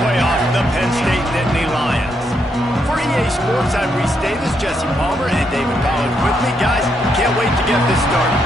play off the Penn State Nittany Lions. For EA Sports, I'm Reese Davis, Jesse Palmer, and David Pollack with me. Guys, can't wait to get this started.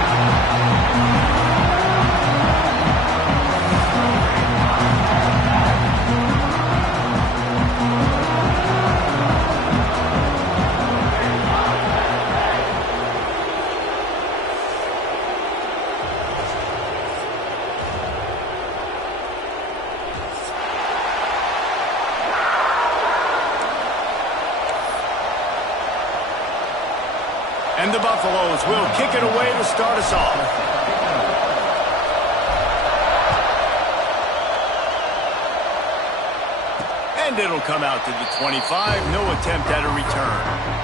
And the Buffaloes will kick it away to start us off. And it'll come out to the 25. No attempt at a return.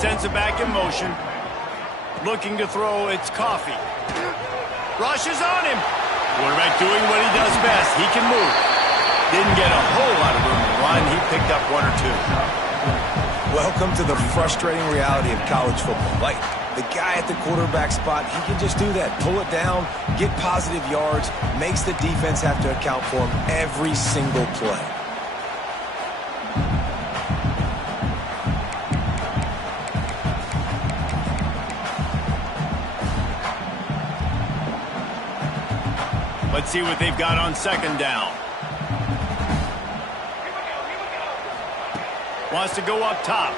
Sends it back in motion. Looking to throw, it's Coffee. Rushes on him. Quarterback doing what he does best. He can move. Didn't get a whole lot of room to run. He picked up one or two. Welcome to the frustrating reality of college football. Like, the guy at the quarterback spot, he can just do that. Pull it down, get positive yards, makes the defense have to account for him every single play. Let's see what they've got on second down. Wants to go up top.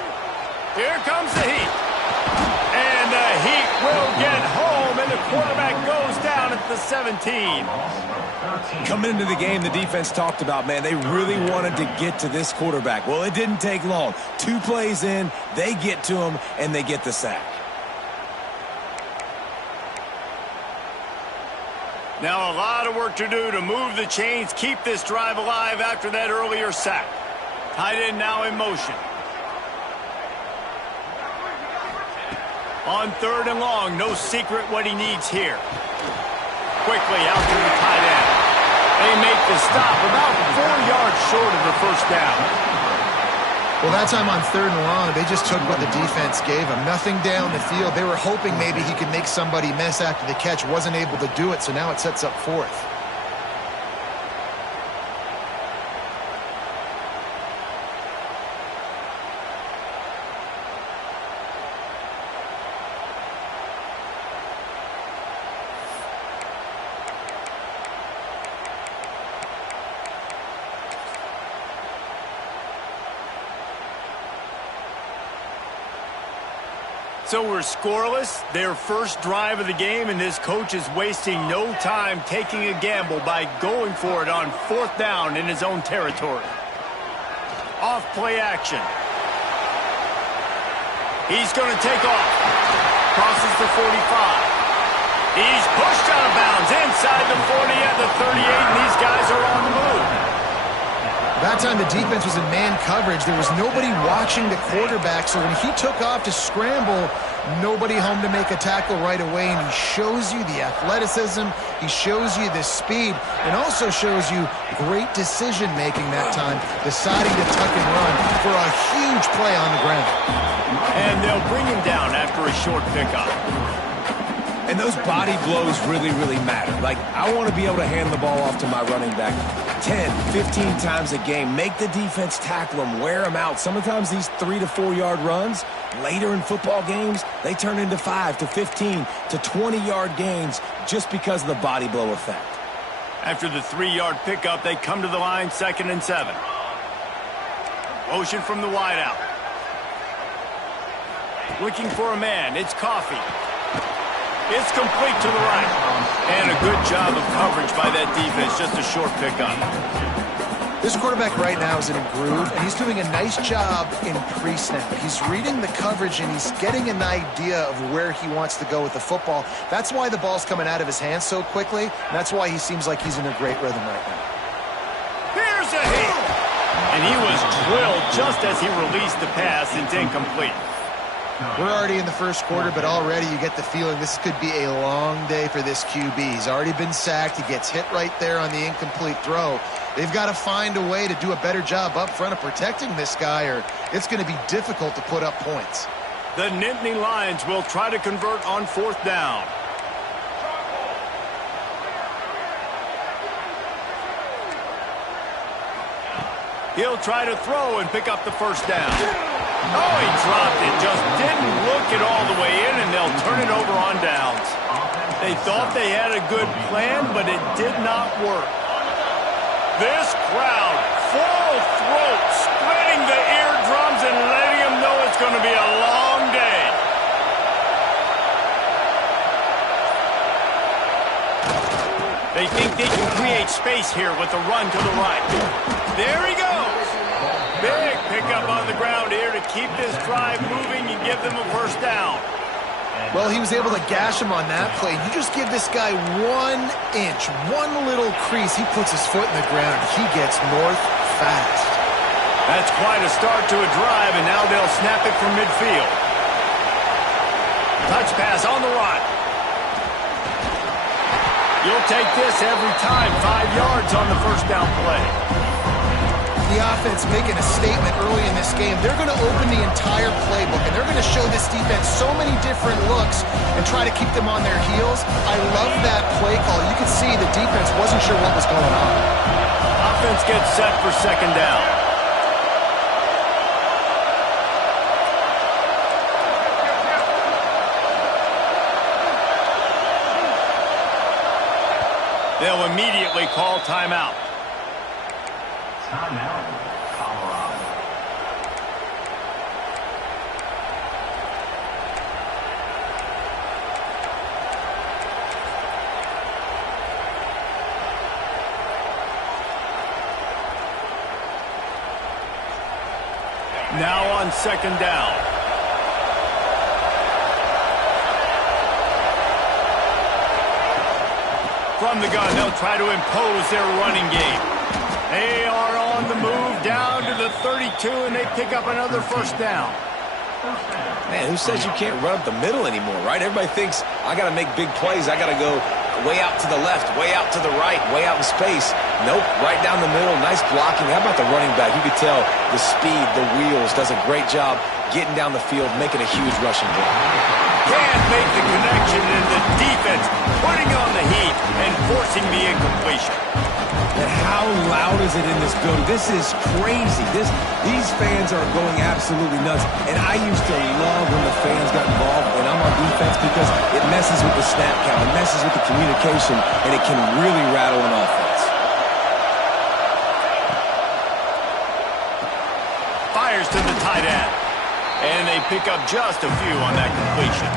Here comes the Heat. And the Heat will get home, and the quarterback goes down at the 17. Coming into the game, the defense talked about, man, they really wanted to get to this quarterback. Well, it didn't take long. 2 plays in, they get to him, and they get the sack. Now a lot of work to do to move the chains, keep this drive alive after that earlier sack. Tight end now in motion. On 3rd and long, no secret what he needs here. Quickly out to the tight end. They make the stop about 4 yards short of the first down. Well, that time on 3rd and long, they just took what the defense gave them. Nothing down the field. They were hoping maybe he could make somebody miss after the catch. Wasn't able to do it, so now it sets up 4th. So we're scoreless, their first drive of the game, and this coach is wasting no time taking a gamble by going for it on 4th down in his own territory. Off play action. He's going to take off. Crosses the 45. He's pushed out of bounds inside the 40 at the 38, and these guys are on the move. That time the defense was in man coverage. There was nobody watching the quarterback, so when he took off to scramble, nobody home to make a tackle right away, and he shows you the athleticism, he shows you the speed, and also shows you great decision-making that time, deciding to tuck and run for a huge play on the ground. And they'll bring him down after a short pickup. And those body blows really, really matter. Like, I want to be able to hand the ball off to my running back 10, 15 times a game. Make the defense tackle them, wear them out. Sometimes these 3 to 4 yard runs, later in football games, they turn into 5 to 15 to 20 yard gains just because of the body blow effect. After the 3-yard pickup, they come to the line 2nd and 7. Motion from the wideout. Looking for a man. It's Coffee. It's complete to the right. And a good job of coverage by that defense. Just a short pickup. This quarterback right now is in a groove, and he's doing a nice job in pre-snap. He's reading the coverage, and he's getting an idea of where he wants to go with the football. That's why the ball's coming out of his hands so quickly, and that's why he seems like he's in a great rhythm right now. Here's a hit. And he was drilled just as he released the pass. It's incomplete. We're already in the first quarter, but already you get the feeling this could be a long day for this QB. He's already been sacked. He gets hit right there on the incomplete throw. They've got to find a way to do a better job up front of protecting this guy, or it's going to be difficult to put up points. The Nittany Lions will try to convert on 4th down. He'll try to throw and pick up the first down. Oh, he dropped it. Just didn't look it all the way in, and they'll turn it over on downs. They thought they had a good plan, but it did not work. This crowd, full throat, spreading the eardrums and letting them know it's going to be a long day. They think they can create space here with the run to the right. There he goes. Big pickup on the ground here to keep this drive moving and give them a first down. Well, he was able to gash him on that play. You just give this guy 1 inch, one little crease. He puts his foot in the ground. He gets north fast. That's quite a start to a drive, and now they'll snap it from midfield. Touch pass on the run. You'll take this every time. 5 yards on the first down play. The offense making a statement early in this game. They're going to open the entire playbook, and they're going to show this defense so many different looks and try to keep them on their heels. I love that play call. You could see the defense wasn't sure what was going on. Offense gets set for 2nd down. They'll immediately call timeout. Timeout, Colorado. Now on 2nd down. From the gun, they'll try to impose their running game. They are on the move down to the 32, and they pick up another first down. Man, who says you can't run up the middle anymore, right? Everybody thinks, I got to make big plays. I got to go way out to the left, way out to the right, way out in space. Nope, right down the middle. Nice blocking. How about the running back? You could tell the speed, the wheels, does a great job getting down the field, making a huge rushing play. Can't make the connection, and the defense putting on the heat and forcing the incompletion. And how loud is it in this building? This is crazy. These fans are going absolutely nuts. And I used to love when the fans got involved when I'm on defense because it messes with the snap count, it messes with the communication, and it can really rattle an offense. Fires to the tight end. And they pick up just a few on that completion.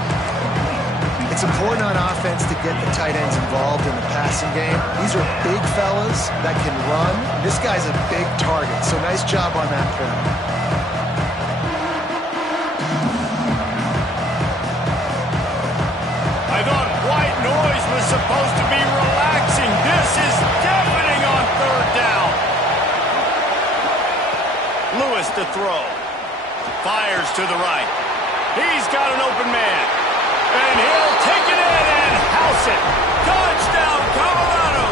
It's important on offense to get the tight ends involved in the passing game. These are big fellas that can run. This guy's a big target, so nice job on that play. I thought white noise was supposed to be relaxing. This is deafening on 3rd down. Lewis to throw. Fires to the right. He's got an open man. And he'll take it in and house it. Touchdown, Colorado!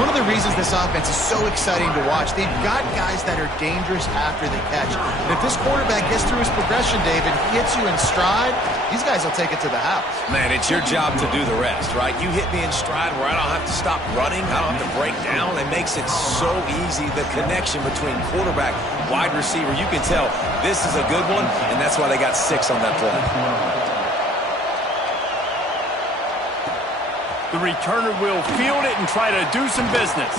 One of the reasons this offense is so exciting to watch, they've got guys that are dangerous after the catch. And if this quarterback gets through his progression, David, hits you in stride, these guys will take it to the house. Man, it's your job to do the rest, right? You hit me in stride where I don't have to stop running. I don't have to break down. It makes it so easy, the connection between quarterback, wide receiver. You can tell this is a good one, and that's why they got 6 on that play. The returner will field it and try to do some business.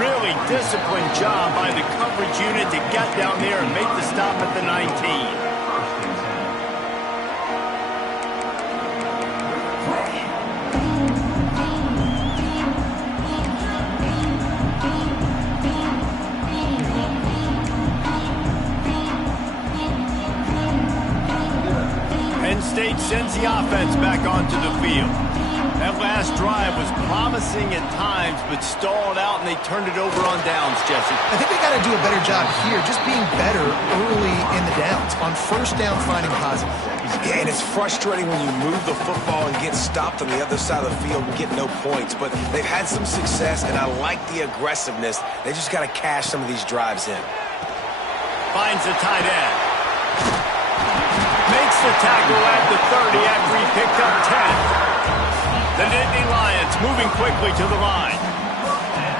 Really disciplined job by the coverage unit to get down there and make the stop at the 19. Penn State sends the offense back onto the field. That last drive was promising at times, but stalled out, and they turned it over on downs, Jesse. I think they got to do a better job here, just being better early in the downs. On first down, finding positive plays. Yeah, and it's frustrating when you move the football and get stopped on the other side of the field and get no points. But they've had some success, and I like the aggressiveness. They just got to cash some of these drives in. Finds the tight end. Makes the tackle at the 30 after he picked up 10. The Nittany Lions moving quickly to the line.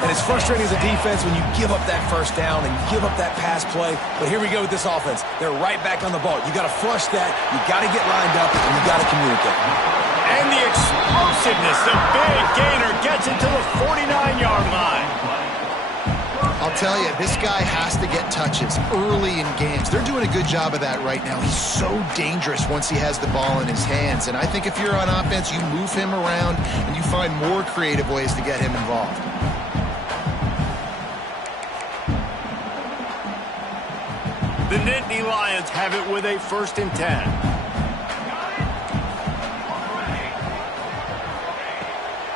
And it's frustrating as a defense when you give up that first down and you give up that pass play. But here we go with this offense. They're right back on the ball. You got to flush that. You got to get lined up, and you got to communicate. And the explosiveness, the big gainer gets it to the 49-yard line. I'll tell you, this guy has to get touches early in games. They're doing a good job of that right now. He's so dangerous once he has the ball in his hands. And I think if you're on offense, you move him around and you find more creative ways to get him involved. The Nittany Lions have it with a 1st and 10.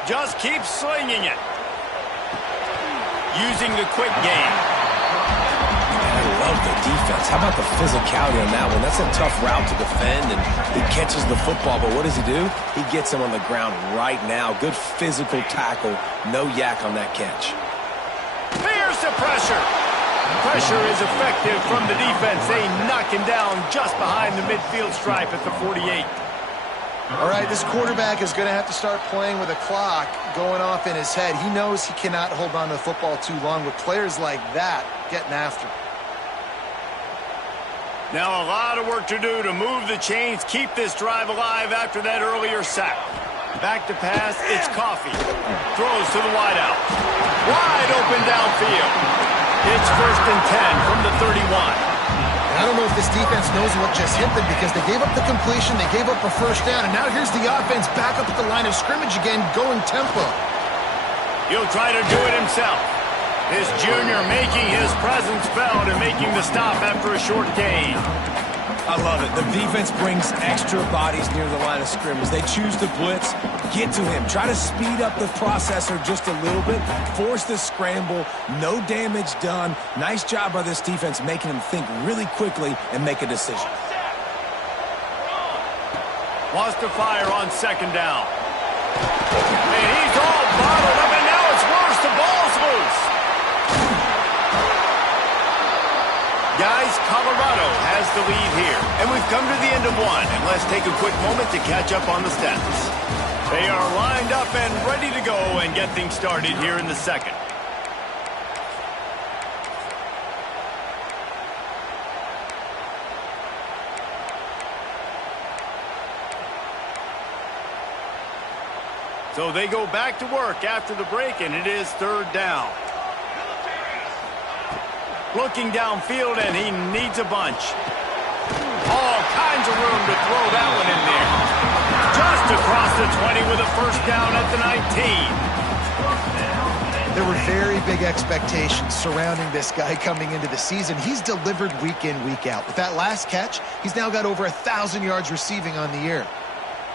Just keep slinging it. Using the quick game. I love the defense. How about the physicality on that one? That's a tough route to defend, and he catches the football, but what does he do? He gets him on the ground right now. Good physical tackle. No yak on that catch. Here's the pressure. Pressure is effective from the defense. They knock him down just behind the midfield stripe at the 48. All right, this quarterback is going to have to start playing with a clock going off in his head. He knows he cannot hold on to the football too long with players like that getting after. Now a lot of work to do to move the chains, keep this drive alive after that earlier sack. Back to pass, it's Coffee. Throws to the wideout. Wide open downfield. It's 1st and 10 from the 31. I don't know if this defense knows what just hit them because they gave up the completion, they gave up a first down, and now here's the offense back up at the line of scrimmage again, going tempo. He'll try to do it himself. This junior making his presence felt and making the stop after a short gain. I love it. The defense brings extra bodies near the line of scrimmage. They choose to blitz, get to him, try to speed up the processor just a little bit, force the scramble, no damage done. Nice job by this defense making him think really quickly and make a decision. Wants to fire on 2nd down. And he's all bottled up, and now it's worse. The ball's loose. Guys, Colorado has the lead here, and we've come to the end of one, and let's take a quick moment to catch up on the stats. They are lined up and ready to go and get things started here in the 2nd. So they go back to work after the break, and it is 3rd down. Looking downfield, and he needs a bunch. All kinds of room to throw that one in there. Just across the 20 with a 1st down at the 19. There were very big expectations surrounding this guy coming into the season. He's delivered week in, week out. With that last catch, he's now got over 1,000 yards receiving on the year.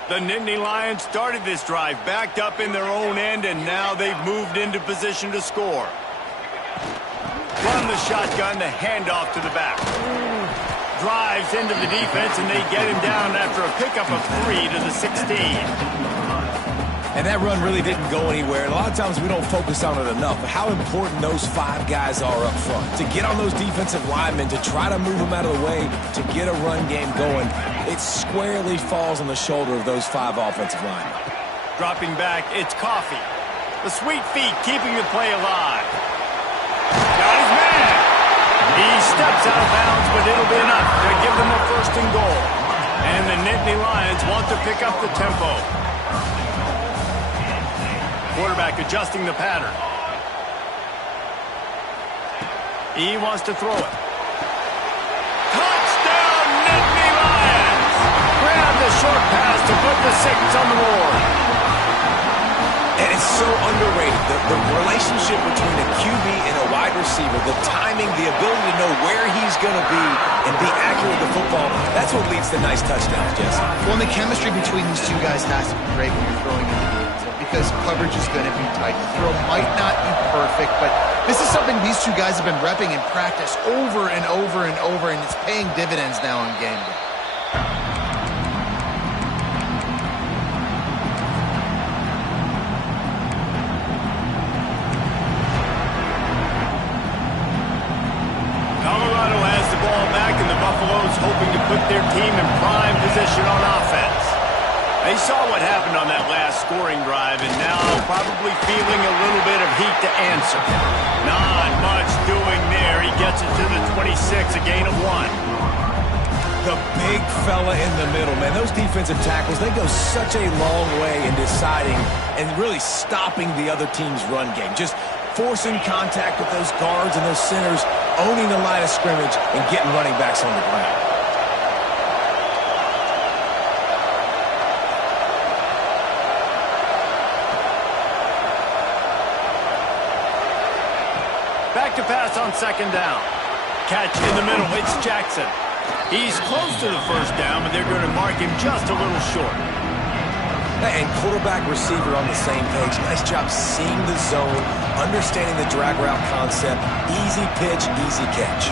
The Nittany Lions started this drive backed up in their own end, and now they've moved into position to score. Run the shotgun, the handoff to the back. Drives into the defense, and they get him down after a pickup of 3 to the 16. And that run really didn't go anywhere. And a lot of times we don't focus on it enough, but how important those 5 guys are up front. To get on those defensive linemen, to try to move them out of the way, to get a run game going, it squarely falls on the shoulder of those 5 offensive linemen. Dropping back, it's Coffee. The sweet feet keeping the play alive. Got his man. He steps out of bounds, but it'll be enough to give them a 1st and goal. And the Nittany Lions want to pick up the tempo. Quarterback adjusting the pattern. He wants to throw it. Touchdown, Nittany Lions! Grab the short pass to put the 6 on the board. And it's so underrated. The relationship between a QB and a wide receiver, the timing, the ability to know where he's going to be and be accurate with the football, that's what leads to nice touchdowns, Jesse. Well, and the chemistry between these two guys has to be great when you're throwing into the end zone. because coverage is going to be tight. The throw might not be perfect, but this is something these two guys have been repping in practice over and over and over, and it's paying dividends now in game day. Colorado has the ball back, and the Buffaloes hoping to put their team in prime position on offense. They saw what happened on that last scoring drive, and now probably feeling a little bit of heat to answer. Not much doing there. He gets it to the 26, a gain of 1. The big fella in the middle, man. Those defensive tackles, they go such a long way in deciding and really stopping the other team's run game. Just forcing contact with those guards and those centers, owning the line of scrimmage, and getting running backs on the ground. Back to pass on second down. Catch in the middle. It's Jackson. He's close to the first down, but they're going to mark him just a little short. And quarterback receiver on the same page. Nice job seeing the zone, understanding the drag route concept. Easy pitch, easy catch.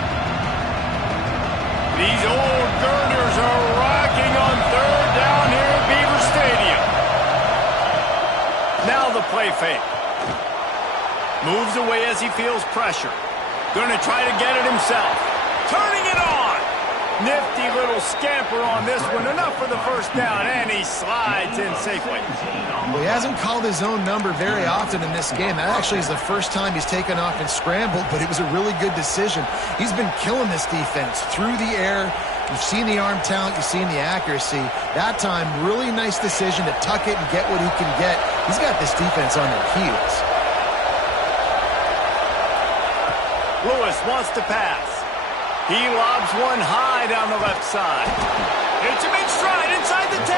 These old girders are rocking on third down here at Beaver Stadium. Now the play fake. Moves away as he feels pressure. Going to try to get it himself. Turning it on. Nifty little scamper on this one. Enough for the first down, and he slides in safely. Well, he hasn't called his own number very often in this game. That actually is the first time he's taken off and scrambled, but it was a really good decision. He's been killing this defense through the air. You've seen the arm talent. You've seen the accuracy. That time, really nice decision to tuck it and get what he can get. He's got this defense on their heels. Lewis wants to pass. He lobs one high down the left side. It's a mid-stride inside the 10.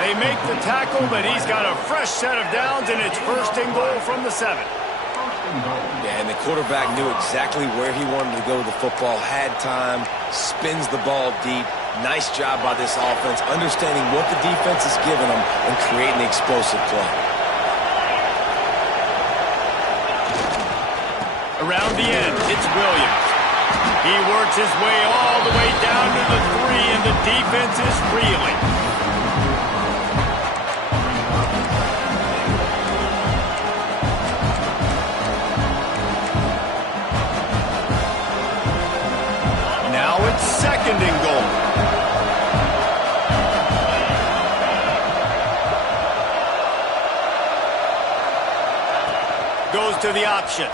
They make the tackle, but he's got a fresh set of downs, and it's first and goal from the 7. Yeah, and the quarterback knew exactly where he wanted to go with the football, had time, spins the ball deep. Nice job by this offense, understanding what the defense is giving them and creating the explosive play. Around the end, it's Williams. He works his way all the way down to the 3, and the defense is reeling. Now it's second and goal. Goes to the option.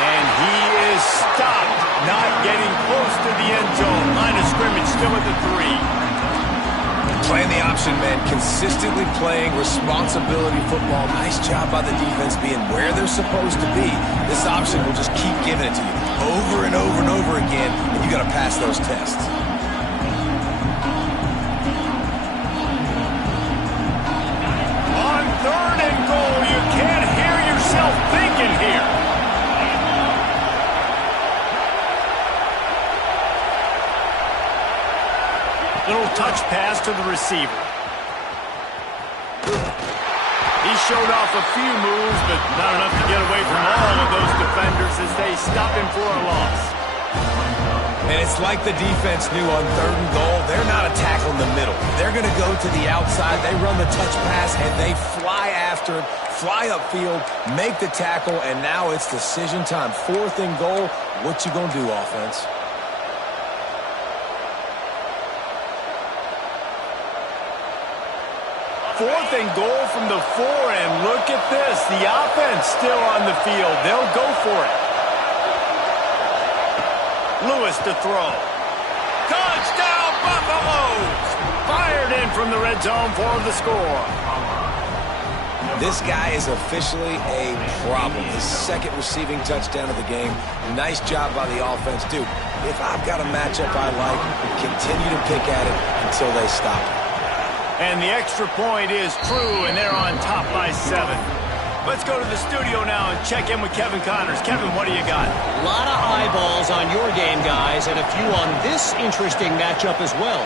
And he is stopped, not getting close to the end zone. Line of scrimmage still at the 3. Playing the option, man. Consistently playing responsibility football. Nice job by the defense being where they're supposed to be. This option will just keep giving it to you over and over and over again, and you got to pass those tests. On third and goal, you can't hear yourself thinking here. Little touch pass to the receiver. He showed off a few moves, but not enough to get away from all of those defenders as they stop him for a loss. And it's like the defense knew on third and goal, they're not a tackle in the middle. They're going to go to the outside. They run the touch pass, and they fly after it, fly upfield, make the tackle, and now it's decision time. Fourth and goal. What you going to do, offense? Fourth and goal from the 4, and look at this. The offense still on the field. They'll go for it. Lewis to throw. Touchdown, Buffaloes! Fired in from the red zone for the score. This guy is officially a problem. His second receiving touchdown of the game. Nice job by the offense. Dude, if I've got a matchup I like, continue to pick at it until they stop it. And the extra point is true, and they're on top by 7. Let's go to the studio now and check in with Kevin Connors. Kevin, what do you got? A lot of eyeballs on your game, guys, and a few on this interesting matchup as well.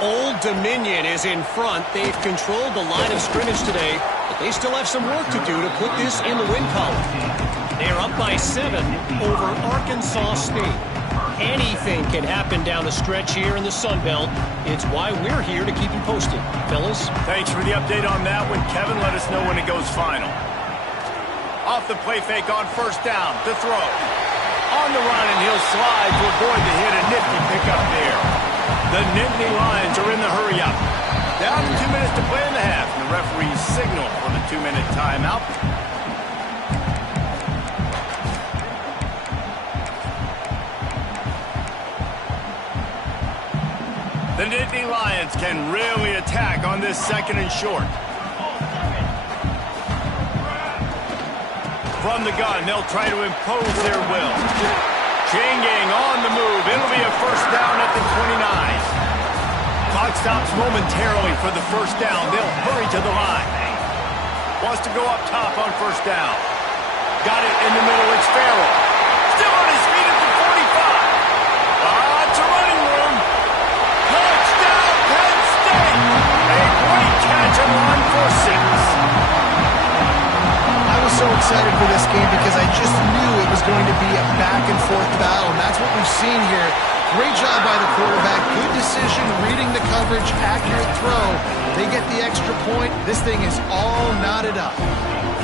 Old Dominion is in front. They've controlled the line of scrimmage today, but they still have some work to do to put this in the win column. They're up by 7 over Arkansas State. Anything can happen down the stretch here in the Sun Belt. It's why we're here to keep you posted. Fellas? Thanks for the update on that one, Kevin. Let us know when it goes final. Off the play fake on first down. To throw. On the run, and he'll slide to avoid the hit. A nifty pickup there. The Nittany Lions are in the hurry-up. Down to 2 minutes to play in the half. And the referees signal for the 2-minute timeout. The Nittany Lions can really attack on this 2nd and short. From the gun, they'll try to impose their will. Chain gang on the move. It'll be a first down at the 29. Clock stops momentarily for the first down. They'll hurry to the line. Wants to go up top on first down. Got it in the middle. It's Farrell. Still on his feet at the 45. Lots of running room. Touchdown, Penn State. A great catch and run for 6. I was so excited for this game because I just knew it was going to be a back-and-forth battle, and that's what we've seen here. Great job by the quarterback. Good decision, reading the coverage, accurate throw. They get the extra point. This thing is all knotted up.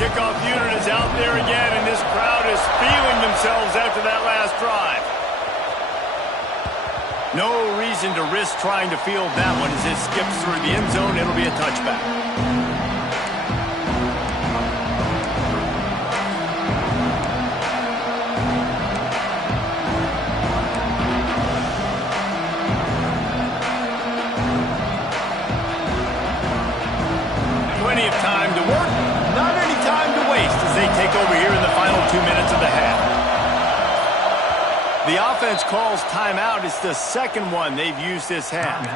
Kickoff unit is out there again, and this crowd is feeling themselves after that last drive. No reason to risk trying to field that one as it skips through the end zone. It'll be a touchback. Plenty of time to work, not any time to waste as they take over here in the final 2 minutes of the half. The offense calls timeout. It's the second one they've used this half.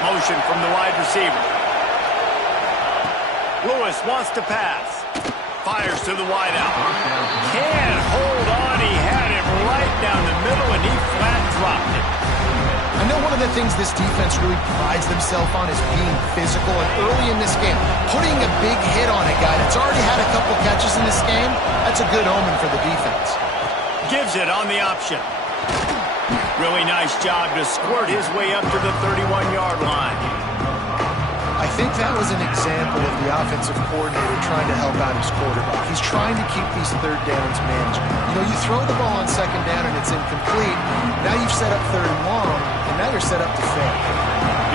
Motion from the wide receiver. Lewis wants to pass. Fires to the wideout. Can't hold on. He had it right down the middle, and he flat dropped it. I know one of the things this defense really prides themselves on is being physical, and early in this game, putting a big hit on a guy that's already had a couple catches in this game, that's a good omen for the defense. Gives it on the option. Really nice job to squirt his way up to the 31-yard line. I think that was an example of the offensive coordinator trying to help out his quarterback. He's trying to keep these third downs manageable. You know, you throw the ball on second down and it's incomplete. Now you've set up third and long, and now you're set up to fail.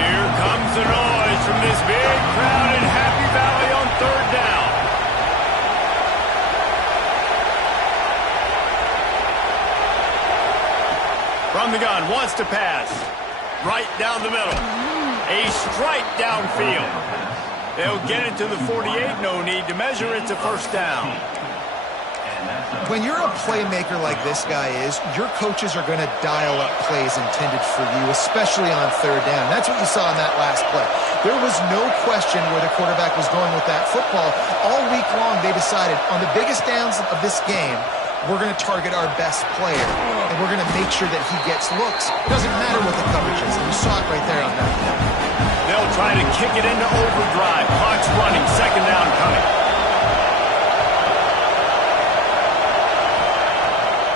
Here comes the noise from this big crowd in Happy Valley on third down. From the gun, wants to pass. Right down the middle. A strike downfield. They'll get it to the 48. No need to measure. It's a first down. When you're a playmaker like this guy is, your coaches are going to dial up plays intended for you, especially on third down. That's what you saw in that last play. There was no question where the quarterback was going with that football. All week long, they decided on the biggest downs of this game, we're going to target our best player, and we're going to make sure that he gets looks. It doesn't matter what the coverage is, and you saw it right there on that play. They'll try to kick it into overdrive. Clock's running. Second down coming.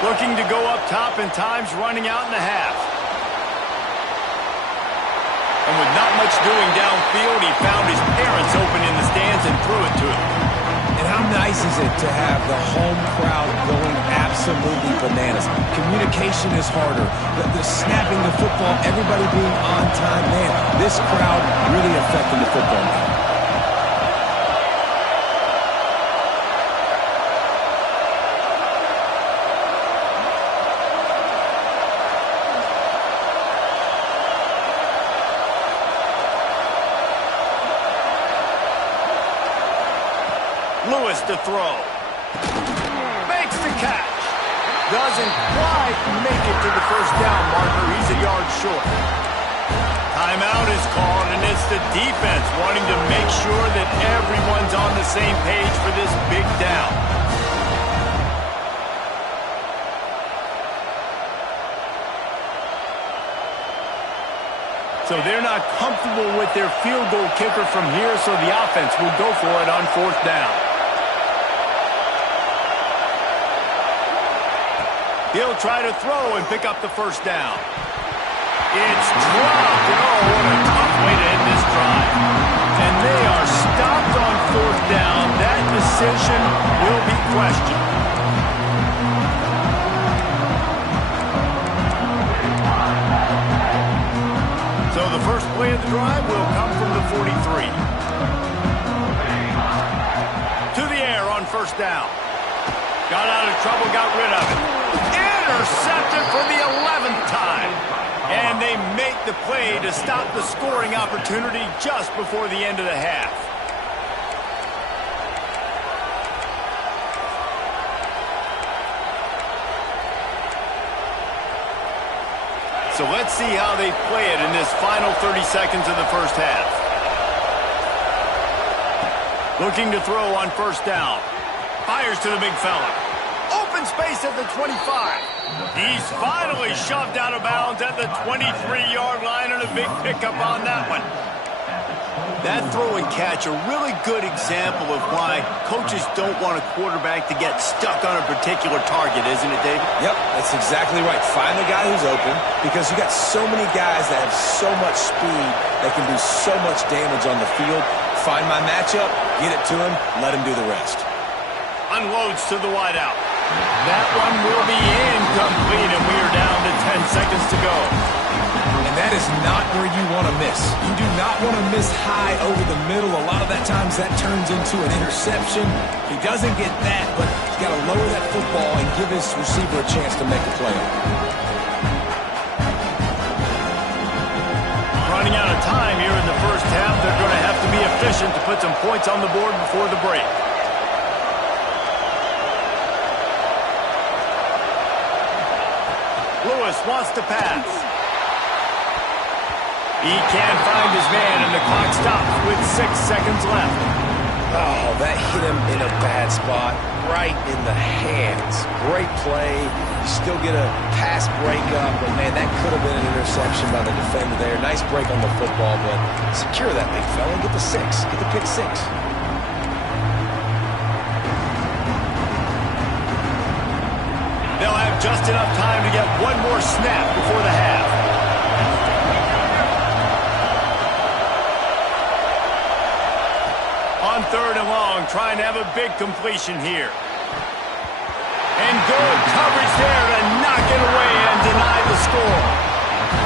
Looking to go up top, and time's running out in the half. And with not much doing downfield, he found his parents open in the stands and threw it to him. And how nice is it to have the home crowd going absolutely bananas? Communication is harder. The snapping the football, everybody being on time. Man, this crowd really affecting the football game. Lewis to throw. Makes the catch. Doesn't quite make it to the first down marker. He's a yard short. Timeout is called, and it's the defense wanting to make sure that everyone's on the same page for this big down. So they're not comfortable with their field goal kicker from here, so the offense will go for it on 4th down. He'll try to throw and pick up the 1st down. It's dropped, and oh, what a tough way to end this drive. And they are stopped on 4th down. That decision will be questioned. So the first play of the drive will come from the 43. To the air on 1st down. Got out of trouble, got rid of it. Intercepted for the 11th time. And they make the play to stop the scoring opportunity just before the end of the half. So let's see how they play it in this final 30 seconds of the first half. Looking to throw on 1st down. Fires to the big fella. Open space at the 25. He's finally shoved out of bounds at the 23-yard line, and a big pickup on that one. That throw and catch, a really good example of why coaches don't want a quarterback to get stuck on a particular target, isn't it, David? Yep, that's exactly right. Find the guy who's open, because you got so many guys that have so much speed that can do so much damage on the field. Find my matchup, get it to him, let him do the rest. Unloads to the wideout. That one will be incomplete, and we are down to 10 seconds to go. And that is not where you want to miss. You do not want to miss high over the middle. A lot of that times that turns into an interception. He doesn't get that, but he's got to lower that football and give his receiver a chance to make a play. Running out of time here in the first half. They're going to have to be efficient to put some points on the board before the break. Lewis wants to pass. He can't find his man, and the clock stops with 6 seconds left. Oh, that hit him in a bad spot, right in the hands. Great play. You still get a pass breakup, but, man, that could have been an interception by the defender there. Nice break on the football, but secure that big fella and get the 6. Get the pick 6. They'll have just enough time to get one more snap before the half. On 3rd and long, trying to have a big completion here. And good coverage there to knock it away and deny the score.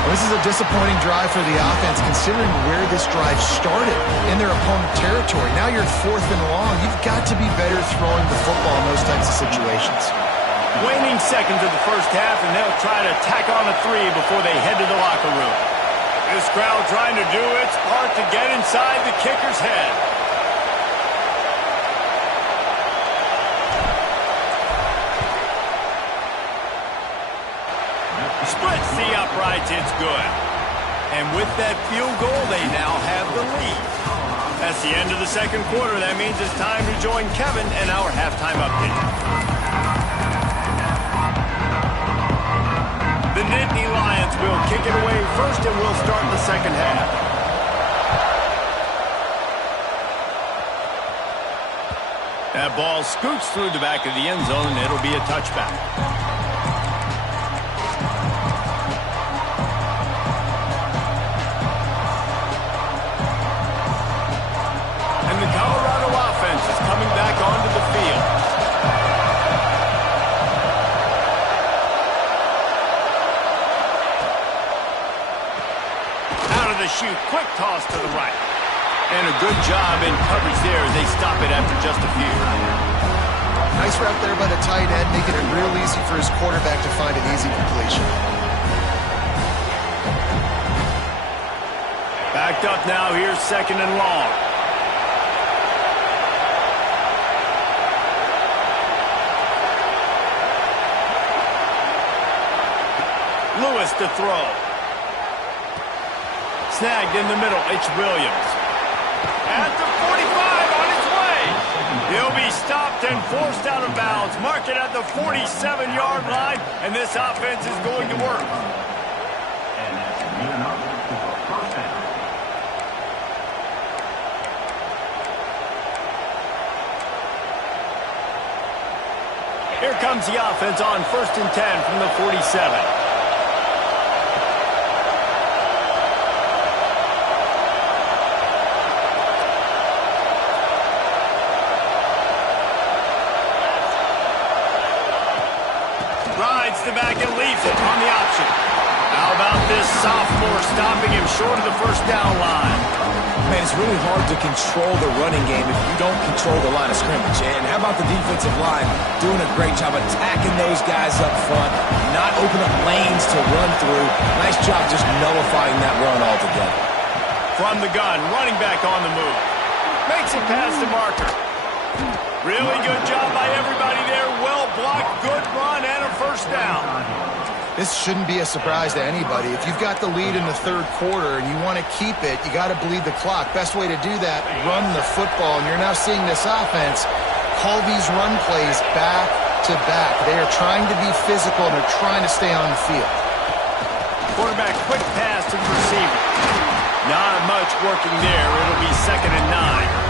Well, this is a disappointing drive for the offense, considering where this drive started in their opponent territory. Now you're 4th and long. You've got to be better throwing the football in those types of situations. Waning seconds of the first half, and they'll try to tack on a 3 before they head to the locker room. This crowd trying to do its part to get inside the kicker's head. Splits the uprights, it's good. And with that field goal, they now have the lead. That's the end of the second quarter. That means it's time to join Kevin and our halftime update. The Nittany Lions will kick it away first, and we'll start the second half. That ball scoots through the back of the end zone, and it'll be a touchback. And the Colorado offense is coming back onto the field. Shoot, quick toss to the right. And a good job in coverage there as they stop it after just a few. Nice route there by the tight end, making it real easy for his quarterback to find an easy completion. Backed up now, here's 2nd and long. Lewis to throw. Snagged in the middle, it's Williams. At the 45, on its way. He'll be stopped and forced out of bounds. Mark it at the 47-yard line, and this offense is going to work. Here comes the offense on 1st and 10 from the 47. Rides the back and leaves it on the option. How about this sophomore stopping him short of the first down line? Man, it's really hard to control the running game if you don't control the line of scrimmage. And how about the defensive line doing a great job attacking those guys up front, not opening up lanes to run through. Nice job just nullifying that run altogether. From the gun, running back on the move. Makes it past the marker. Really good job by everybody there. Well blocked, good run, and a first down. This shouldn't be a surprise to anybody. If you've got the lead in the third quarter and you want to keep it, you got to bleed the clock. Best way to do that, run the football. And you're now seeing this offense call these run plays back to back. They are trying to be physical, and they're trying to stay on the field. Quarterback, quick pass to the receiver. Not much working there. It'll be 2nd and 9.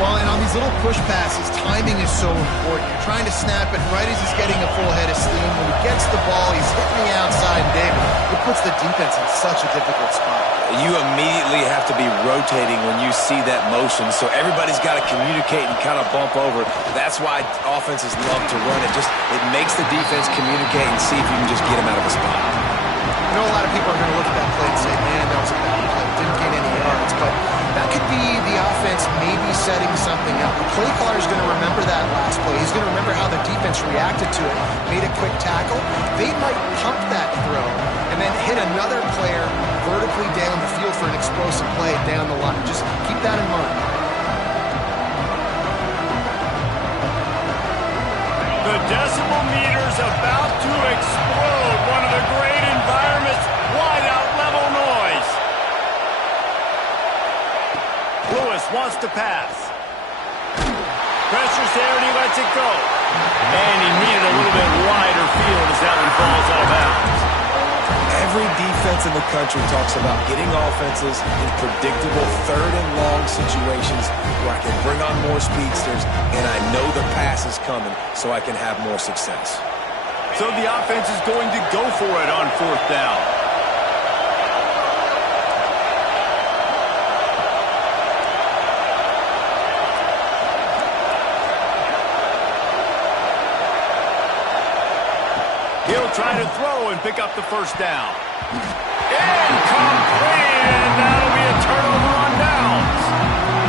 Well, and on these little push passes, timing is so important. You're trying to snap it right as he's getting a full head of steam. When he gets the ball, he's hitting the outside, and David, it puts the defense in such a difficult spot. You immediately have to be rotating when you see that motion, so everybody's got to communicate and kind of bump over. That's why offenses love to run it. It makes the defense communicate and see if you can just get him out of a spot. I know a lot of people are going to look at that play and say, man, that was a bad play. Didn't gain any yards, but that could be the offense maybe setting something up. The play caller is going to remember that last play. He's going to remember how the defense reacted to it, made a quick tackle. They might pump that throw and then hit another player vertically down the field for an explosive play down the line. Just keep that in mind. The decibel meter's about to explode. One of the great environments, wide out level noise. Lewis wants to pass. Pressure's there and he lets it go. And he needed a little bit wider field as that one falls out of bounds. Every defense in the country talks about getting offenses in predictable 3rd and long situations where I can bring on more speedsters and I know the pass is coming so I can have more success. So the offense is going to go for it on 4th down. He'll try to throw and pick up the first down. Incomplete, and that'll be a turnover on downs.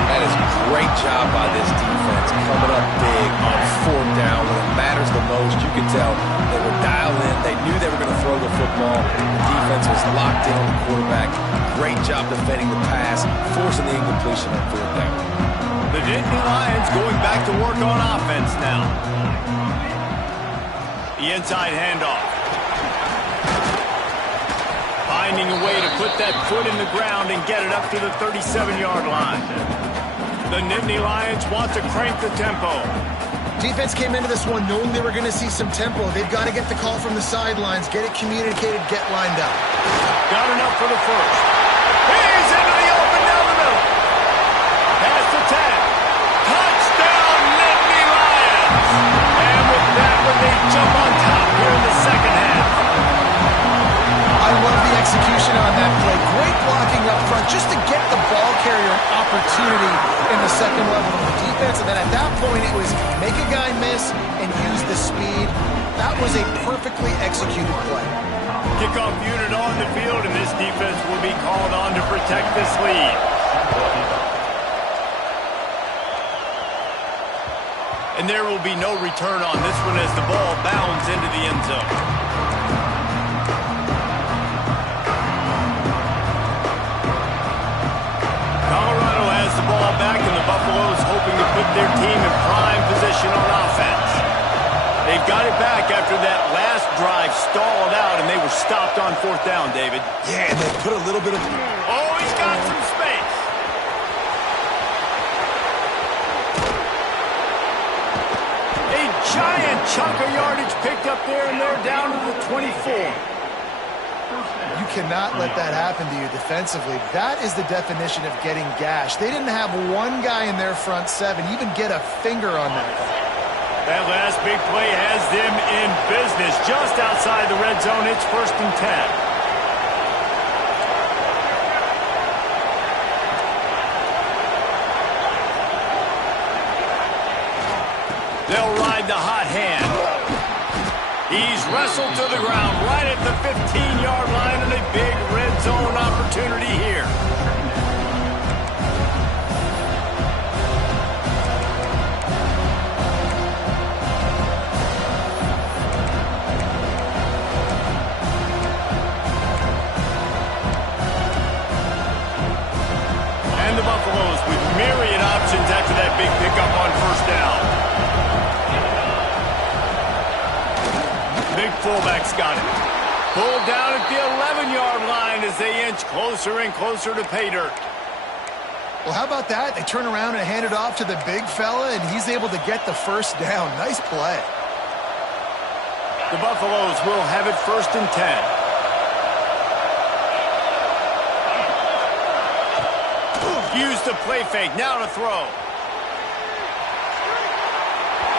That is a great job by this defense, coming up big on 4th down when it matters the most. You could tell they were dialed in. They knew they were going to throw the football. The defense was locked in on the quarterback. Great job defending the pass, forcing the incompletion on 4th down. The Nittany Lions going back to work on offense now. The inside handoff. Finding a way to put that foot in the ground and get it up to the 37-yard line. The Nittany Lions want to crank the tempo. Defense came into this one knowing they were going to see some tempo. They've got to get the call from the sidelines, get it communicated, get lined up. Got enough for the first. He's into the open down the middle. Pass to 10. Touchdown, Nittany Lions. And with that one, they jump on top here in the second half. I love the execution on that play. Great blocking up front just to get the ball carrier an opportunity in the second level of the defense. And then at that point, it was make a guy miss and use the speed. That was a perfectly executed play. Kickoff unit on the field, and this defense will be called on to protect this lead. And there will be no return on this one as the ball bounds into the end zone. Colorado has the ball back, and the Buffaloes hoping to put their team in prime position on offense. They've got it back after that last drive stalled out, and they were stopped on fourth down, David. Yeah, and they put a little bit of... Oh, he's got some space. A giant chunk of yardage picked up there, and they're down to the 24. You cannot let that happen to you defensively. That is the definition of getting gashed. They didn't have one guy in their front seven even get a finger on that guy. That last big play has them in business just outside the red zone. It's 1st and 10. They'll ride the hot hand. He's wrestled to the ground right at the 15-yard line, and a big red zone opportunity here. And the Buffaloes with myriad options after that big pickup on 1st down. Big fullback's got it. Pulled down at the 11-yard line as they inch closer and closer to pay dirt. Well, how about that? They turn around and hand it off to the big fella, and he's able to get the first down. Nice play. The Buffaloes will have it 1st and 10. Use the play fake. Now to throw.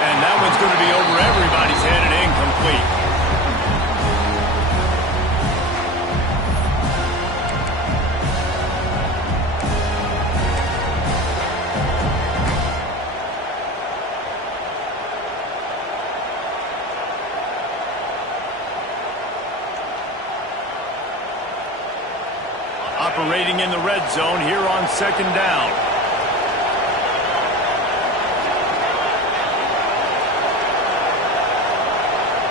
And that one's going to be over everybody's head and incomplete. Operating in the red zone here on 2nd down.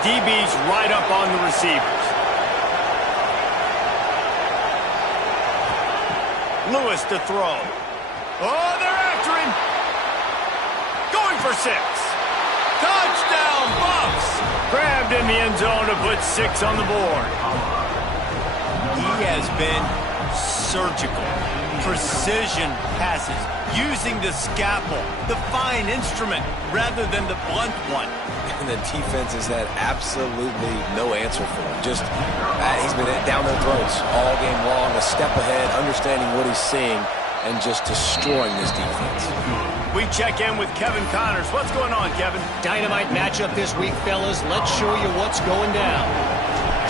DB's right up on the receivers. Lewis to throw. Oh, they're after him. Going for 6. Touchdown, Buffs. Grabbed in the end zone to put 6 on the board. He has been surgical. Precision passes. Using the scalpel, the fine instrument, rather than the blunt one. And the defense has had absolutely no answer for him. Just, he's been down their throats all game long, a step ahead, understanding what he's seeing, and just destroying this defense. We check in with Kevin Connors. What's going on, Kevin? Dynamite matchup this week, fellas. Let's show you what's going down.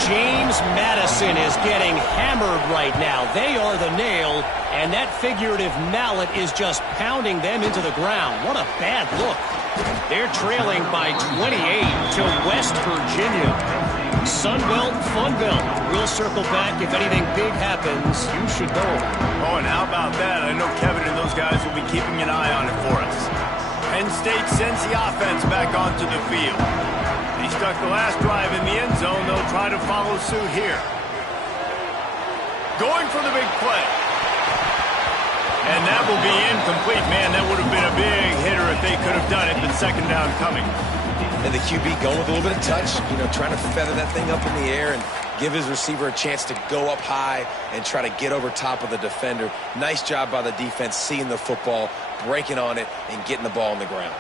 James Madison is getting hammered right now. They are the nail, and that figurative mallet is just pounding them into the ground. What a bad look. They're trailing by 28 to West Virginia. Sunbelt, Funbelt. We'll circle back if anything big happens. You should know. Oh, and how about that? I know Kevin and those guys will be keeping an eye on it for us. Penn State sends the offense back onto the field. He stuck the last drive in the end zone. They'll try to follow suit here. Going for the big play. And that will be incomplete. Man, that would have been a big hitter if they could have done it, but 2nd down coming. And the QB going with a little bit of touch, trying to feather that thing up in the air and give his receiver a chance to go up high and try to get over top of the defender. Nice job by the defense seeing the football, breaking on it, and getting the ball on the ground.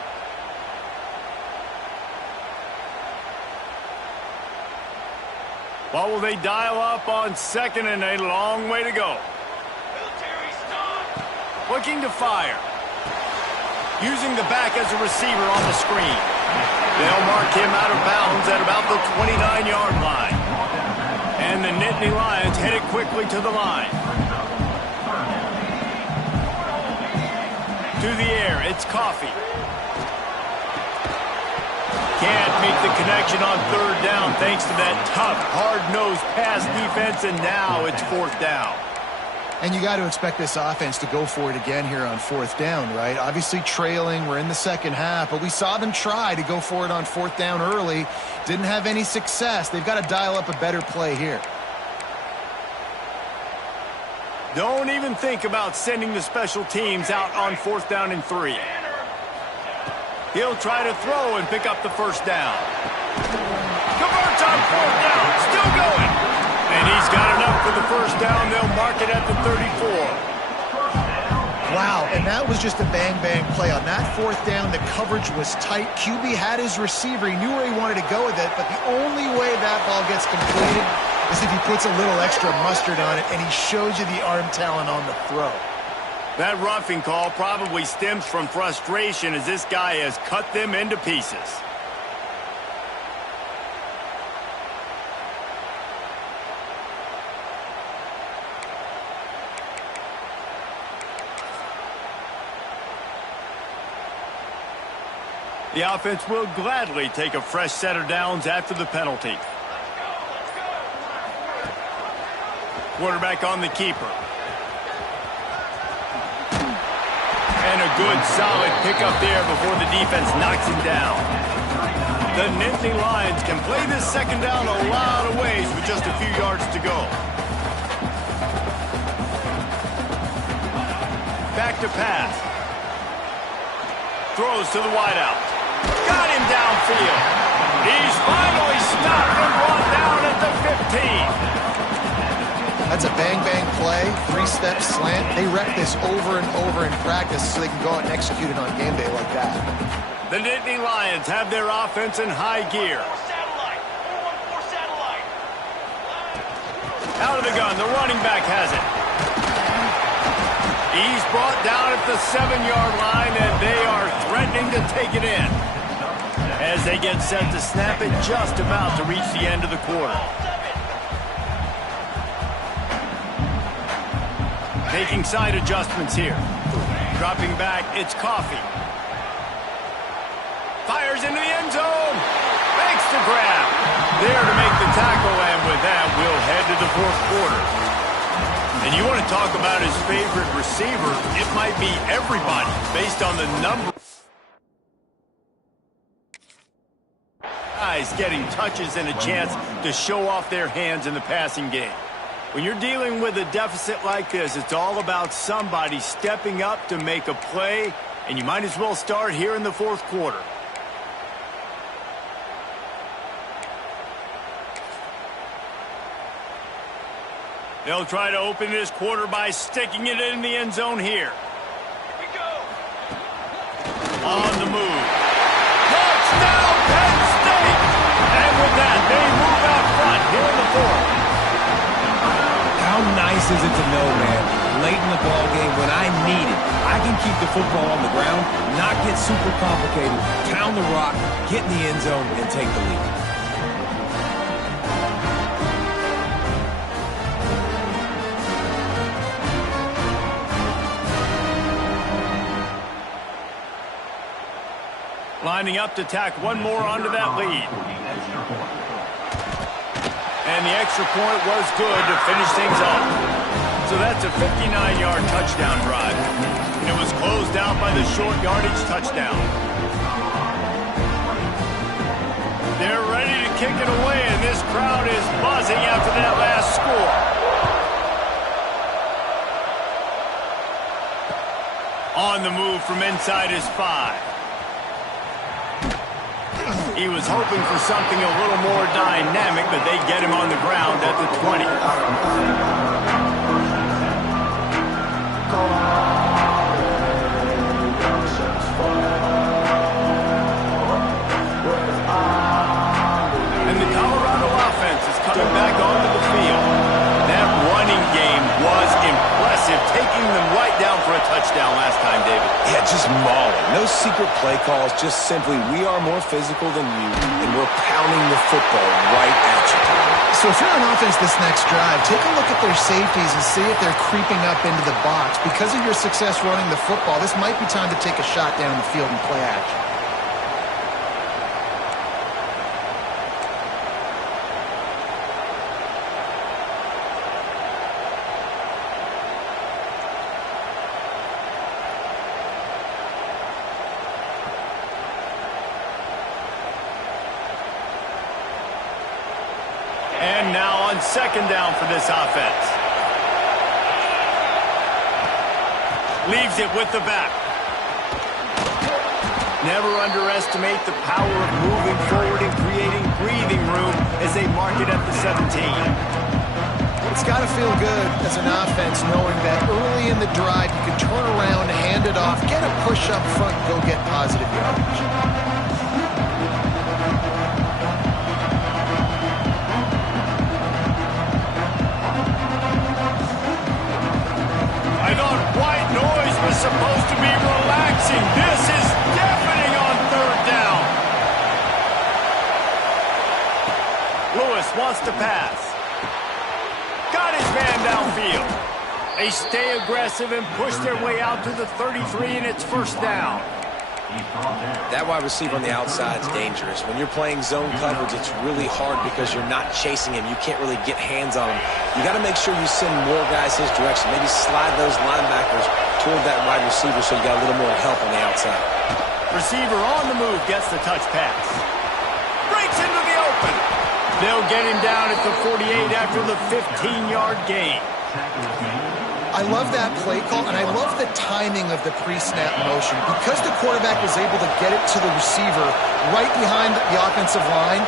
What will they dial up on 2nd and a long way to go? Looking to fire. Using the back as a receiver on the screen. They'll mark him out of bounds at about the 29-yard line. And the Nittany Lions headed quickly to the line. To the air, it's Coffee. Can't make the connection on 3rd down thanks to that tough, hard-nosed pass defense, and now it's 4th down. And you got to expect this offense to go for it again here on 4th down, right? Obviously trailing, we're in the 2nd half, but we saw them try to go for it on 4th down early. Didn't have any success. They've got to dial up a better play here. Don't even think about sending the special teams out on 4th down and 3. He'll try to throw and pick up the 1st down. Converts on 4th down, still going. And he's got enough for the first down. They'll mark it at the 34. Wow, and that was just a bang-bang play. On that fourth down, the coverage was tight. QB had his receiver. He knew where he wanted to go with it, but the only way that ball gets completed is if he puts a little extra mustard on it, and he shows you the arm talent on the throw. That roughing call probably stems from frustration as this guy has cut them into pieces. The offense will gladly take a fresh set of downs after the penalty. Quarterback on the keeper. And a good, solid pickup there before the defense knocks him down. The Nittany Lions can play this second down a lot of ways with just a few yards to go. Back to pass. Throws to the wideout. Got him downfield. He's finally stopped and brought down at the 15. That's a bang-bang play, three-step slant. They wreck this over and over in practice so they can go out and execute it on game day like that. The Nittany Lions have their offense in high gear. Out of the gun, the running back has it. He's brought down at the 7-yard line, and they are threatening to take it in. As they get set to snap it, just about to reach the end of the quarter. Making side adjustments here. Dropping back, it's Coffee. Fires into the end zone. Makes the grab. There to make the tackle, and with that, we'll head to the fourth quarter. And you want to talk about his favorite receiver, it might be everybody based on the number. Guys getting touches and a chance to show off their hands in the passing game. When you're dealing with a deficit like this, it's all about somebody stepping up to make a play, and you might as well start here in the fourth quarter. They'll try to open this quarter by sticking it in the end zone here. Here we go. On the move. Touchdown, Penn State! And with that, they move out front here in the fourth. How nice is it to know, man, late in the ball game when I need it, I can keep the football on the ground, not get super complicated, pound the rock, get in the end zone, and take the lead. Lining up to tack one more onto that lead. And the extra point was good to finish things off. So that's a 59-yard touchdown drive. And it was closed out by the short yardage touchdown. They're ready to kick it away, and this crowd is buzzing after that last score. On the move from inside his 5. He was hoping for something a little more dynamic, but they get him on the ground at the 20. And the Colorado offense is coming back onto the field. That running game was impressive, taking them right down for a touchdown last time, David. Yeah, just mauling. No secret play calls, just simply we are more physical than you, and we're pounding the football right at you. So if you're on offense this next drive, take a look at their safeties and see if they're creeping up into the box. Because of your success running the football, this might be time to take a shot down the field and play action. And now on second down for this offense. Leaves it with the back. Never underestimate the power of moving forward and creating breathing room as they mark it at the 17. It's got to feel good as an offense knowing that early in the drive you can turn around, hand it off, get a push up front, and go get positive yardage. I thought white noise was supposed to be relaxing. This is deafening on third down. Lewis wants to pass. Got his man downfield. They stay aggressive and push their way out to the 33, and it's first down. That wide receiver on the outside is dangerous. When you're playing zone coverage, it's really hard because you're not chasing him. You can't really get hands on him. You got to make sure you send more guys his direction. Maybe slide those linebackers toward that wide receiver so you got a little more help on the outside. Receiver on the move gets the touch pass. Breaks into the open. They'll get him down at the 48 after the 15-yard gain. I love that play call, and I love the timing of the pre-snap motion. Because the quarterback was able to get it to the receiver right behind the offensive line,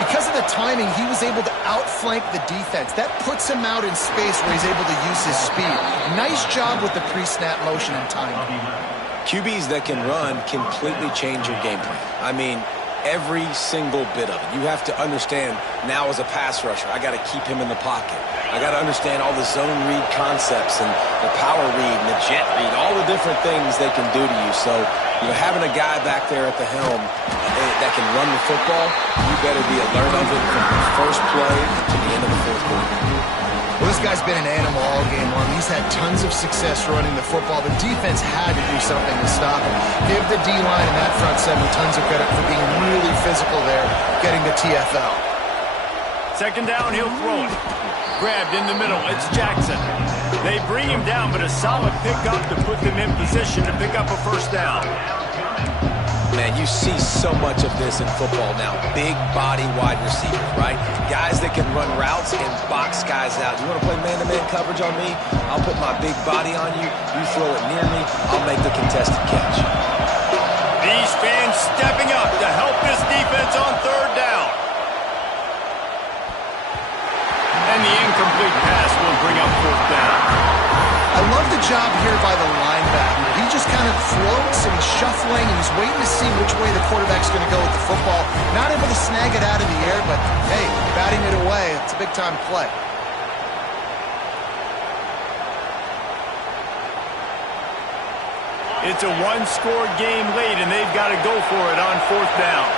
because of the timing, he was able to outflank the defense. That puts him out in space where he's able to use his speed. Nice job with the pre-snap motion and timing. QBs that can run completely change your game plan. I mean, every single bit of it. You have to understand now as a pass rusher, I got to keep him in the pocket. I got to understand all the zone read concepts and the power read and the jet read, all the different things they can do to you. So, you know, having a guy back there at the helm that can run the football, you better be alert of it from the first play to the end of the fourth quarter. Well, this guy's been an animal all game long. He's had tons of success running the football. The defense had to do something to stop him. Give the D-line and that front seven tons of credit for being really physical there, getting the TFL. Second down, he'll throw it. Grabbed in the middle, it's Jackson. They bring him down, but a solid pickup to put them in position to pick up a first down. Man, you see so much of this in football now. Big body wide receivers, right? Guys that can run routes and box guys out. You want to play man-to-man coverage on me? I'll put my big body on you. You throw it near me, I'll make the contested catch. These fans stepping up to help this defense on third down. And the incomplete pass will bring up fourth down. I love the job here by the linebacker. He just kind of floats and he's shuffling and he's waiting to see which way the quarterback's going to go with the football. Not able to snag it out of the air, but hey, batting it away, it's a big-time play. It's a one-score game late, and they've got to go for it on fourth down.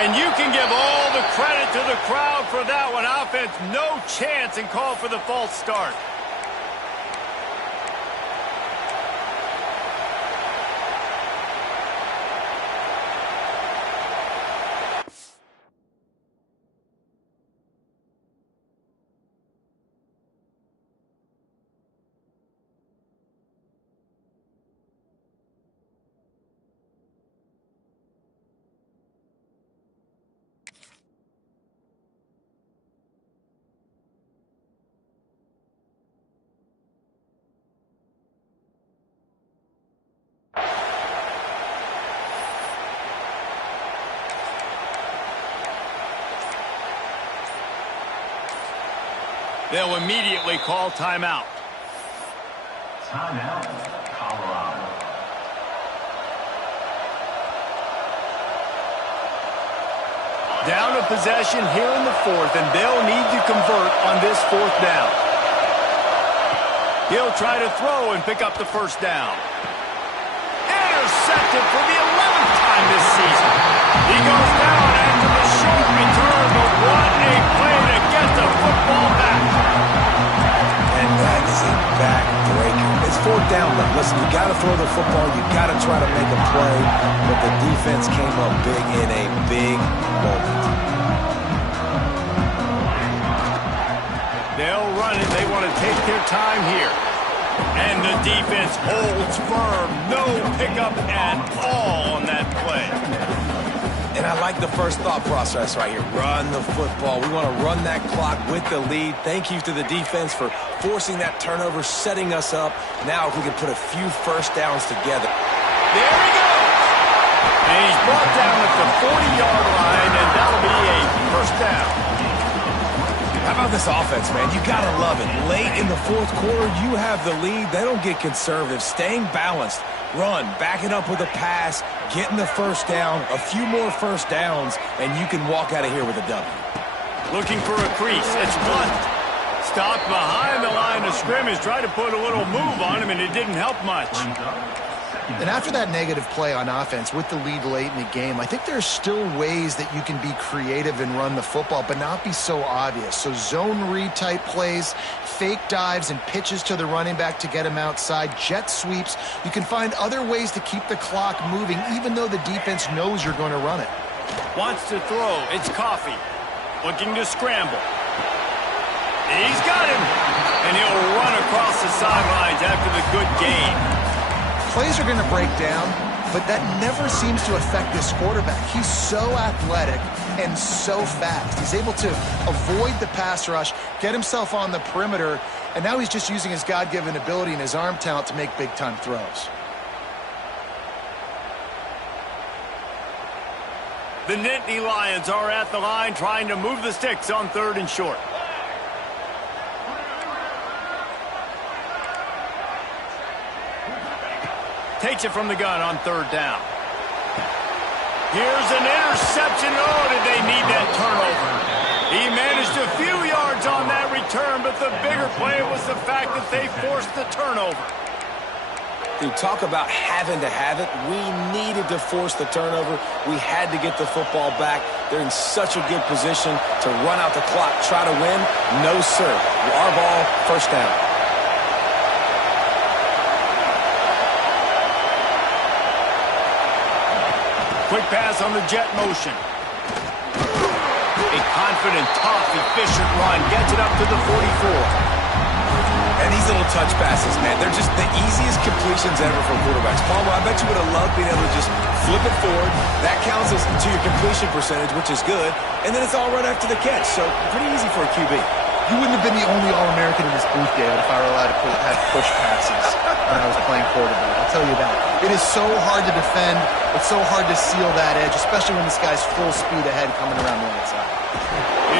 And you can give all the credit to the crowd for that one. Offense, no chance, and call for the false start. They'll immediately call timeout. Timeout, Colorado. Down a possession here in the fourth, and they'll need to convert on this fourth down. He'll try to throw and pick up the first down. Intercepted for the 11th time this season. He goes down after the short return, but what a play to get the football back. And that is a back-breaker. It's fourth down, though. Listen, you got to throw the football. You got to try to make a play, but the defense came up big in a big moment. They'll run it. They want to take their time here. And the defense holds firm. No pickup at all on that play. And I like the first thought process right here. Run the football. We want to run that clock with the lead. Thank you to the defense for forcing that turnover, setting us up. Now if we can put a few first downs together. There he goes. And he's brought down at the 40-yard line, and that'll be a first down. How about this offense, man? You got to love it. Late in the fourth quarter, you have the lead. They don't get conservative. Staying balanced. Run, back it up with a pass, getting the first down, a few more first downs, and you can walk out of here with a W. Looking for a crease. It's Blunt. Stopped behind the line of scrimmage. Tried to put a little move on him, and it didn't help much. And after that negative play on offense with the lead late in the game, I think there's still ways that you can be creative and run the football, but not be so obvious. So zone read type plays, fake dives and pitches to the running back to get him outside, jet sweeps. You can find other ways to keep the clock moving, even though the defense knows you're going to run it. Wants to throw. It's Coffee. Looking to scramble. He's got him. And he'll run across the sidelines after the good game. Plays are going to break down, but that never seems to affect this quarterback. He's so athletic and so fast. He's able to avoid the pass rush, get himself on the perimeter, and now he's just using his God-given ability and his arm talent to make big-time throws. The Nittany Lions are at the line trying to move the sticks on 3rd and short. Takes it from the gun on 3rd down. Here's an interception. Oh, did they need that turnover? He managed a few yards on that return, but the bigger play was the fact that they forced the turnover. Dude, talk about having to have it. We needed to force the turnover. We had to get the football back. They're in such a good position to run out the clock, try to win. No, sir. Our ball, first down. Quick pass on the jet motion. A confident, tough, efficient run. Gets it up to the 44. And these little touch passes, man, they're just the easiest completions ever for quarterbacks. Palmer, I bet you would have loved being able to just flip it forward. That counts as to your completion percentage, which is good. And then it's all right after the catch. So pretty easy for a QB. You wouldn't have been the only All-American in this booth, David, if I were allowed to have push passes when I was playing quarterback. I'll tell you that. It is so hard to defend. It's so hard to seal that edge, especially when this guy's full speed ahead coming around the outside.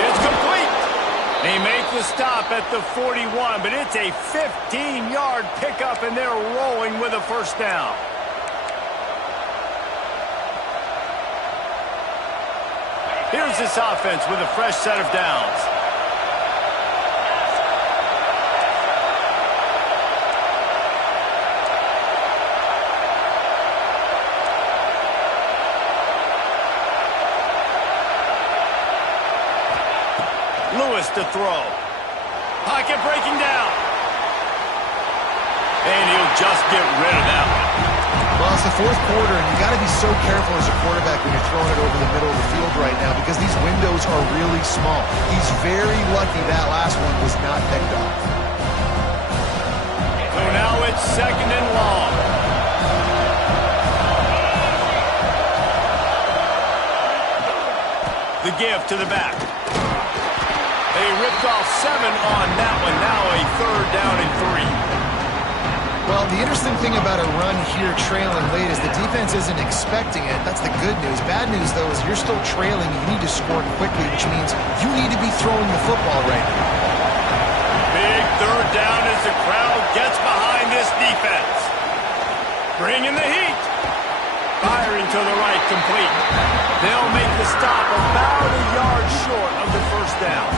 It's complete. They make the stop at the 41, but it's a 15-yard pickup, and they're rolling with a first down. Here's this offense with a fresh set of downs. Lewis to throw. Pocket breaking down. And he'll just get rid of that one. Well, it's the fourth quarter, and you got to be so careful as a quarterback when you're throwing it over the middle of the field right now because these windows are really small. He's very lucky that last one was not picked off. So now it's 2nd and long. The give to the back. They ripped off 7 on that one. Now a 3rd down and 3. Well, the interesting thing about a run here trailing late is the defense isn't expecting it. That's the good news. Bad news, though, is you're still trailing. You need to score quickly, which means you need to be throwing the football right now. Big 3rd down as the crowd gets behind this defense. Bringing the heat. Firing to the right, complete. They'll make the stop about a yard short of the first down.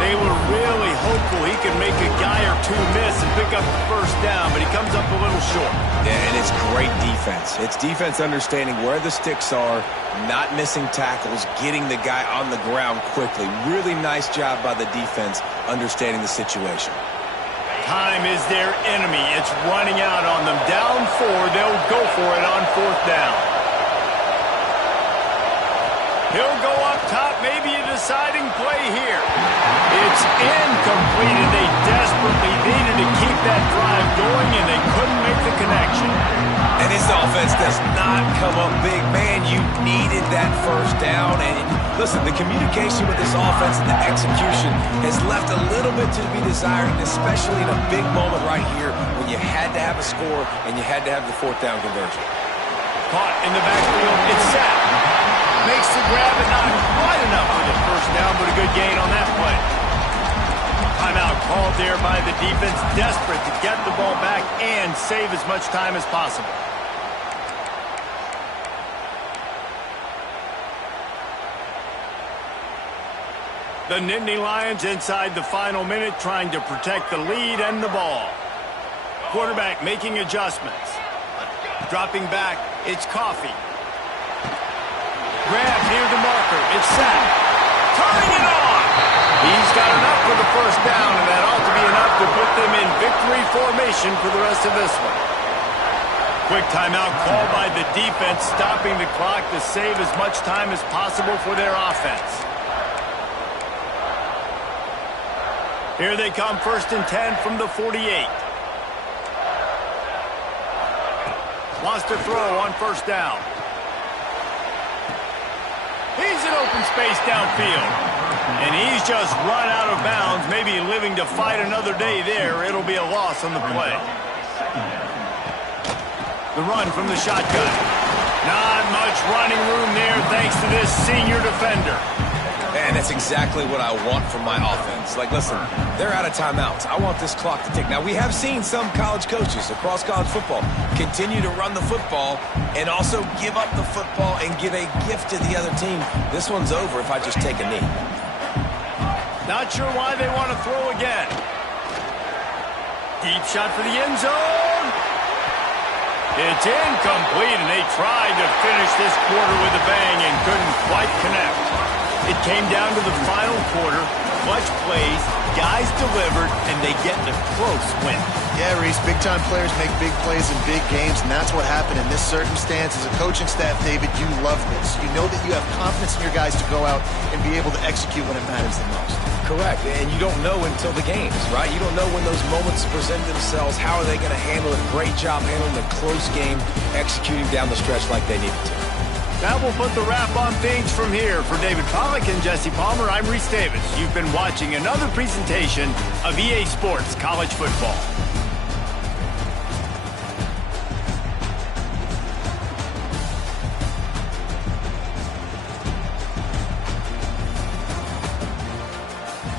They were really hopeful he could make a guy or two miss and pick up the first down, but he comes up a little short. Yeah, and it's great defense. It's defense understanding where the sticks are, not missing tackles, getting the guy on the ground quickly. Really nice job by the defense understanding the situation. Time is their enemy. It's running out on them. Down 4, they'll go for it on 4th down. He'll go up top, maybe a deciding play here. It's incomplete, and they desperately needed to keep that drive going, and they couldn't make the connection. And this offense does not come up big. Man, you need Listen, the communication with this offense and the execution has left a little bit to be desired, especially in a big moment right here when you had to have a score and you had to have the fourth down conversion. Caught in the backfield. It's set. Makes the grab and not quite enough for the first down, but a good gain on that play. Timeout called there by the defense, desperate to get the ball back and save as much time as possible. The Nittany Lions inside the final minute trying to protect the lead and the ball. Quarterback making adjustments. Dropping back, it's Coffee. Grab near the marker, it's set. Turning it on! He's got enough for the first down, and that ought to be enough to put them in victory formation for the rest of this one. Quick timeout called by the defense, stopping the clock to save as much time as possible for their offense. Here they come, 1st and 10 from the 48. Wants to throw on first down. He's in open space downfield. And he's just run out of bounds, maybe living to fight another day there. It'll be a loss on the play. The run from the shotgun. Not much running room there thanks to this senior defender. And that's exactly what I want from my offense. Like, listen, they're out of timeouts. I want this clock to tick. Now, we have seen some college coaches across college football continue to run the football and also give up the football and give a gift to the other team. This one's over if I just take a knee. Not sure why they want to throw again. Deep shot for the end zone. It's incomplete, and they tried to finish this quarter with a bang and couldn't quite connect. It came down to the final quarter. Clutch plays, guys delivered, and they get the close win. Yeah, Reese, big-time players make big plays in big games, and that's what happened in this circumstance. As a coaching staff, David, you love this. You know that you have confidence in your guys to go out and be able to execute when it matters the most. Correct, and you don't know until the games, right? You don't know when those moments present themselves. How are they going to handle it? Great job handling the close game, executing down the stretch like they needed to. That will put the wrap on things from here. For David Pollack and Jesse Palmer, I'm Reese Davis. You've been watching another presentation of EA Sports College Football.